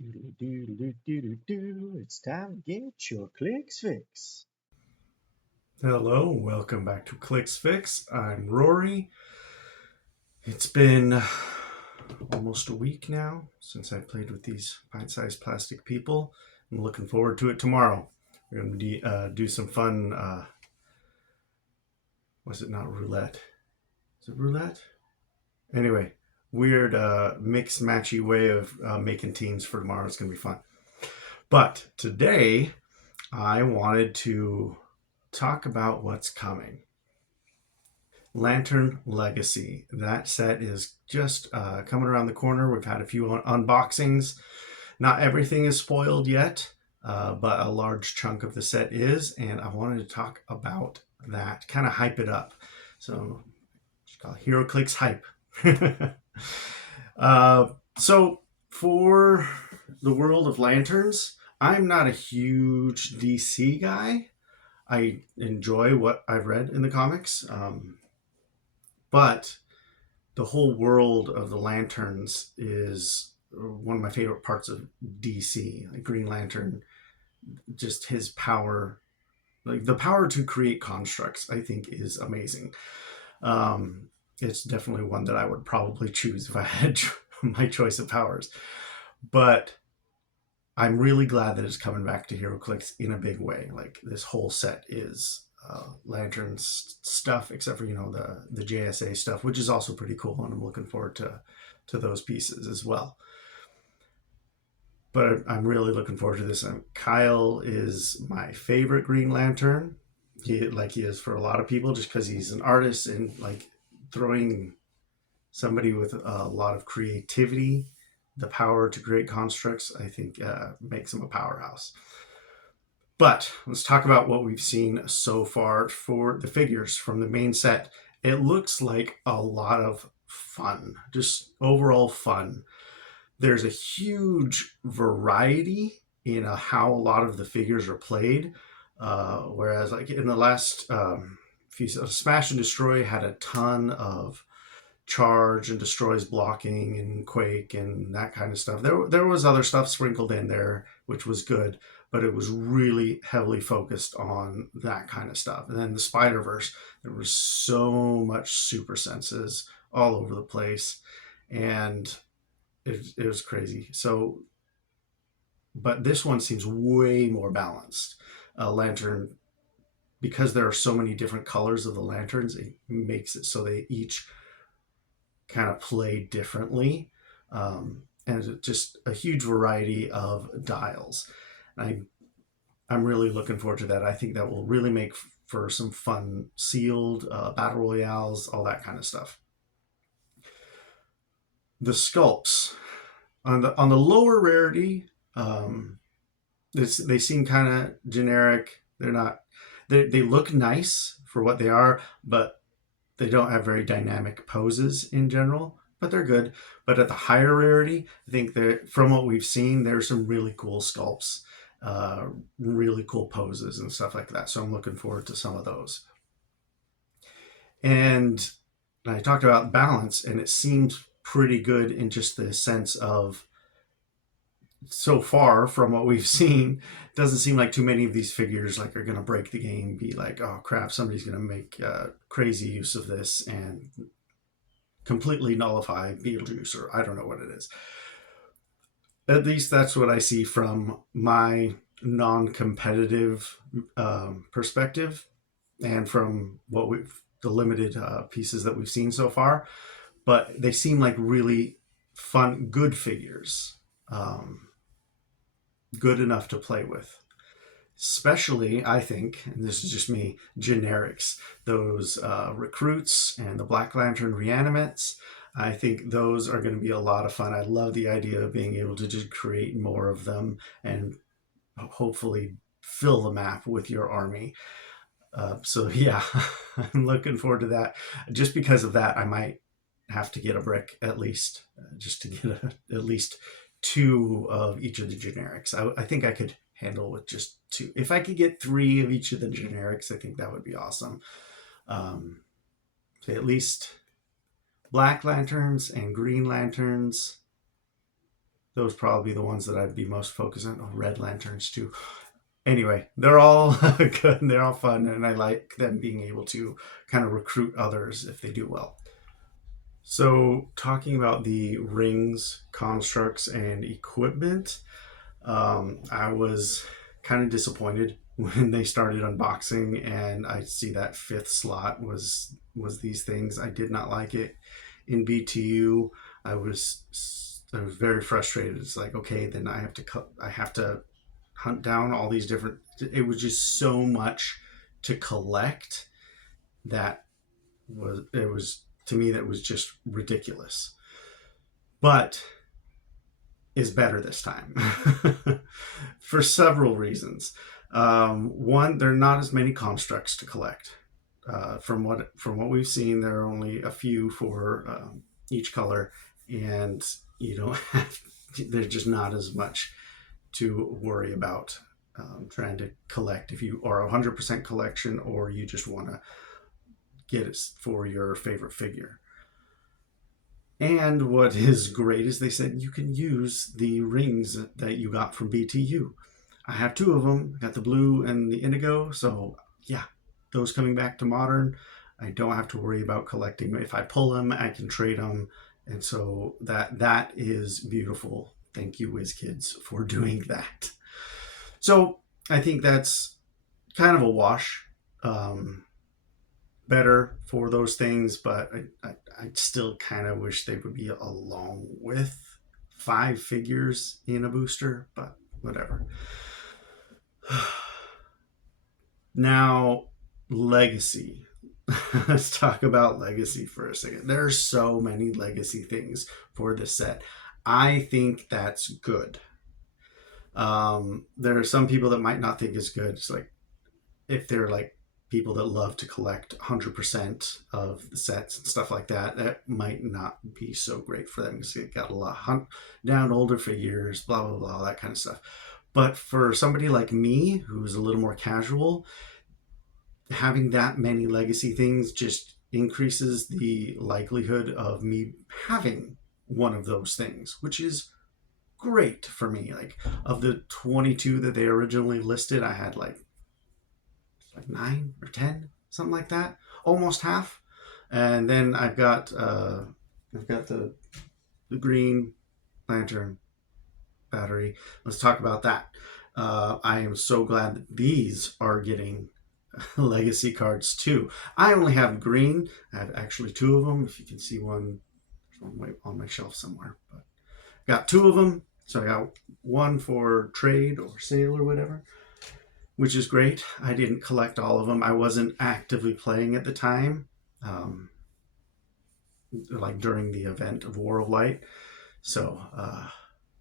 Do. It's time to get your clicks fix. Hello, welcome back to Clicks Fix. I'm Rory. It's been almost a week now since I played with these pint-sized plastic people. I'm looking forward to it tomorrow. We're going to do some fun. Was it not roulette? Is it roulette? Anyway, weird mix matchy way of making teams for tomorrow. It's going to be fun. But today, I wanted to talk about what's coming. Lantern Legacy. That set is just coming around the corner. We've had a few unboxings. Not everything is spoiled yet, but a large chunk of the set is, and I wanted to talk about that, kind of hype it up. So it's called Heroclix hype. uh, so for the world of lanterns, I'm not a huge DC guy. I enjoy what I've read in the comics. But the whole world of the lanterns is one of my favorite parts of DC. Like Green Lantern, just his power, like the power to create constructs, I think is amazing. It's definitely one that I would probably choose if I had my choice of powers. But I'm really glad that it's coming back to HeroClix in a big way. Like this whole set is lanterns stuff, except for the JSA stuff, which is also pretty cool, and I'm looking forward to those pieces as well. But I'm really looking forward to this. Kyle is my favorite Green Lantern. He is for a lot of people, just because he's an artist and like throwing somebody with a lot of creativity, the power to create constructs, I think makes him a powerhouse. But let's talk about what we've seen so far for the figures from the main set. It looks like a lot of fun, just overall fun. There's a huge variety in how a lot of the figures are played. Whereas, like in the last few, Smash and Destroy had a ton of charge and destroys blocking and quake and that kind of stuff. There was other stuff sprinkled in there which was good, but it was really heavily focused on that kind of stuff. And then the Spider-Verse, there was so much super senses all over the place, and it was crazy. So, but this one seems way more balanced. Lantern, because there are so many different colors of the lanterns, it makes it so they each kind of play differently, and just a huge variety of dials. I'm really looking forward to that. I think that will really make for some fun sealed battle royales, all that kind of stuff. The sculpts on the lower rarity, they seem kind of generic. They're not. They look nice for what they are, but they don't have very dynamic poses in general, but they're good. But at the higher rarity, I think that from what we've seen, there's some really cool sculpts, really cool poses and stuff like that. So I'm looking forward to some of those. And I talked about balance, and it seems pretty good in just the sense of so far from what we've seen, doesn't seem like too many of these figures like are going to break the game, be like, oh crap, somebody's going to make crazy use of this and completely nullify Beetlejuice, or I don't know what it is. At least that's what I see from my non-competitive perspective, and from the limited pieces that we've seen so far. But they seem like really fun, good figures. Good enough to play with. Especially, I think, and this is just me, generics. Those recruits and the Black Lantern reanimates. I think those are going to be a lot of fun. I love the idea of being able to just create more of them and hopefully fill the map with your army. So yeah, I'm looking forward to that. Just because of that, I might have to get a brick at least, just to get at least two of each of the generics. I think I could handle with just two. If I could get three of each of the generics, I think that would be awesome. So at least Black Lanterns and Green Lanterns, those probably the ones that I'd be most focused on. Oh, red lanterns too. Anyway, they're all good. They're all fun, and I like them being able to kind of recruit others if they do well. So, talking about the rings, constructs, and equipment, I was kind of disappointed when they started unboxing, and I see that fifth slot was these things. I did not like it in BTU. I was very frustrated. It's like, okay, then I have to hunt down all these different. It was just so much to collect that it was to me that was just ridiculous. But is better this time for several reasons. One, there are not as many constructs to collect. From what we've seen, there are only a few for each color, and you don't have. There's just not as much to worry about trying to collect if you are 100% collection or you just want to get it for your favorite figure. And what is great is they said you can use the rings that you got from BTU. I have two of them. I got the blue and the indigo. So yeah, those coming back to modern, I don't have to worry about collecting. If I pull them, I can trade them. And so that is beautiful. Thank you, WizKids, for doing that. So I think that's kind of a wash. Better for those things, but I still kind of wish they would be along with 5 figures in a booster, but whatever. Now, Legacy. Let's talk about Legacy for a second. There are so many Legacy things for this set. I think that's good. There are some people that might not think it's good. It's like if they're like people that love to collect 100% of the sets and stuff like that, that might not be so great for them because they got a lot hunt down older figures, blah, blah, blah, that kind of stuff. But for somebody like me, who's a little more casual, having that many Legacy things just increases the likelihood of me having one of those things, which is great for me. Like, of the 22 that they originally listed, I had like 9 or 10, something like that, almost half. And then I've got the green lantern battery. Let's talk about that. I am so glad that these are getting Legacy cards too. I only have green. I have actually 2 of them. If you can see one on my shelf somewhere, but got 2 of them. So I got one for trade or sale or whatever, which is great. I didn't collect all of them. I wasn't actively playing at the time, like during the event of War of Light. So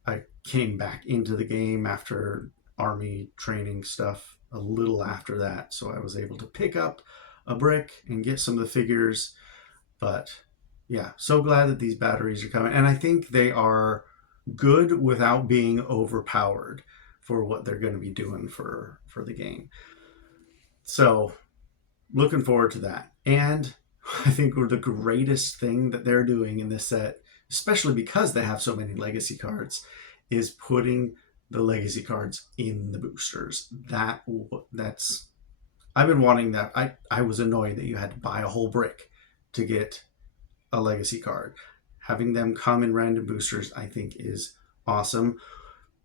I came back into the game after army training stuff a little after that. So I was able to pick up a brick and get some of the figures. But yeah, so glad that these batteries are coming. And I think they are good without being overpowered for what they're going to be doing for the game. So looking forward to that. And I think the greatest thing that they're doing in this set, especially because they have so many Legacy cards, is putting the Legacy cards in the boosters. That's I've been wanting that. I was annoyed that you had to buy a whole brick to get a Legacy card. Having them come in random boosters, I think, is awesome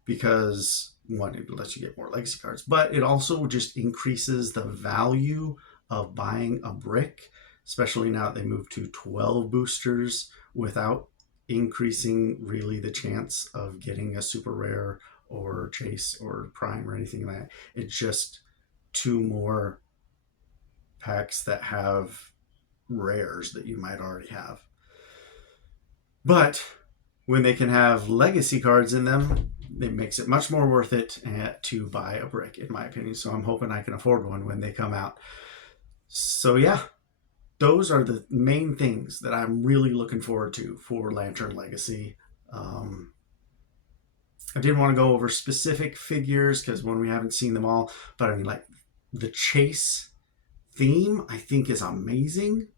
because one, it lets you get more Legacy cards, but it also just increases the value of buying a brick, especially now that they move to 12 boosters without increasing really the chance of getting a super rare or chase or prime or anything like that. It's just 2 more packs that have rares that you might already have. But when they can have Legacy cards in them, it makes it much more worth it to buy a brick, in my opinion. So I'm hoping I can afford one when they come out. So yeah, those are the main things that I'm really looking forward to for Lantern Legacy. I didn't want to go over specific figures because when we haven't seen them all, but I mean, like, the chase theme I think is amazing.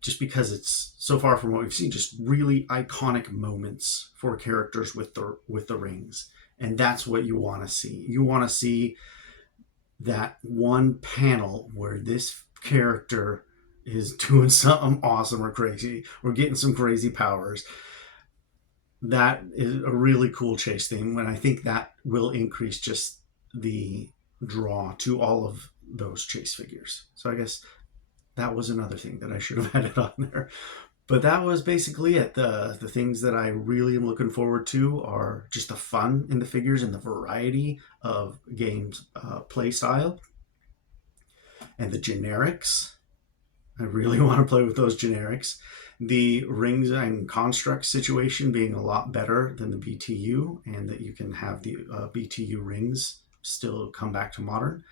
just because it's so far from what we've seen, just really iconic moments for characters with the rings, and that's what you want to see. You want to see that one panel where this character is doing something awesome or crazy or getting some crazy powers. That is a really cool chase theme, and I think that will increase just the draw to all of those chase figures. So I guess that was another thing that I should have added on there. But that was basically it. The things that I really am looking forward to are just the fun in the figures and the variety of games play style and the generics. I really want to play with those generics. The rings and constructs situation being a lot better than the BTU, and that you can have the BTU rings still come back to modern.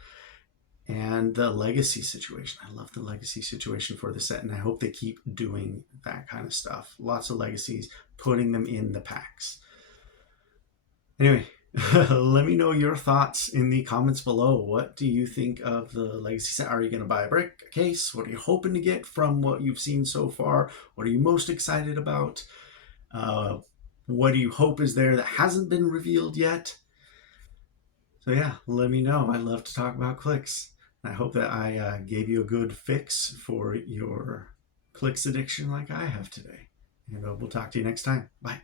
And the legacy situation. I love the legacy situation for the set, and I hope they keep doing that kind of stuff. Lots of legacies, putting them in the packs. Anyway, let me know your thoughts in the comments below. What do you think of the legacy set? Are you going to buy a brick, a case? What are you hoping to get from what you've seen so far? What are you most excited about? What do you hope is there that hasn't been revealed yet? So yeah, let me know. I love to talk about Clix. I hope that I gave you a good fix for your Clix addiction like I have today. And we'll talk to you next time. Bye.